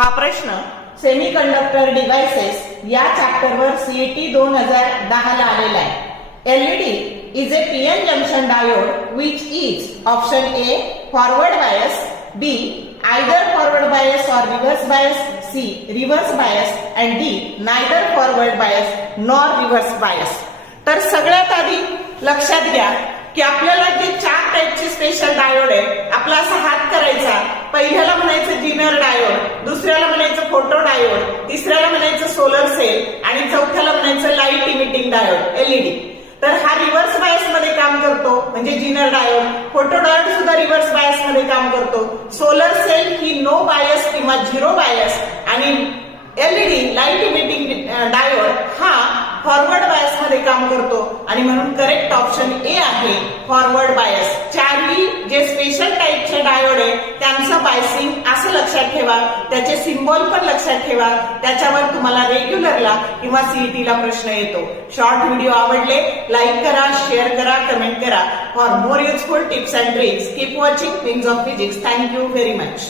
हा प्रश्न semiconductor devices या चॅप्टरवर सीईटी 2010 ला आलेला आहे. LED is a PN junction diode which is option a forward bias, be either forward bias or reverse bias, C reverse bias and D neither forward bias nor reverse bias. तर सगळ्यात आधी लक्षात घ्या की आपल्याला जे 4 टाईपचे स्पेशल डायोड आहे, आपला असा हात करायचा, पहिल्याला म्हणायचं जिनर डायोड, दुसऱ्याला म्हणायचं फोटो डायोड, तिसऱ्याला म्हणायचं सोलर सेल आणि चौथ्याला म्हणायचं लाईट इमिटिंग डायोड एलईडी. तर हा रिव्हर्स बायस मध्ये काम करतो म्हणजे जिनर डायोड, फोटो डायोड सुद्धा रिव्हर्स बायस मध्ये काम करतो, सोलर सेल ही नो बायस किंवा झिरो बायस आणि एलईडी लाईट इमिटिंग डायोड हा फॉरवर्ड बायस मध्ये काम करतो आणि म्हणून करेक्ट ऑप्शन ए आहे फॉरवर्ड बायस. चारही जे स्पेशल टाईपचे डायोड आहे त्यांचं बायसिंग असं लक्षात ठेवा, त्याचे सिम्बॉल पण लक्षात ठेवा, त्याच्यावर तुम्हाला रेग्युलरला किंवा सीईटीला प्रश्न येतो. शॉर्ट व्हिडिओ आवडले लाईक करा, शेअर करा, कमेंट करा. For more useful tips and tricks keep watching wings of physics. Thank you very much.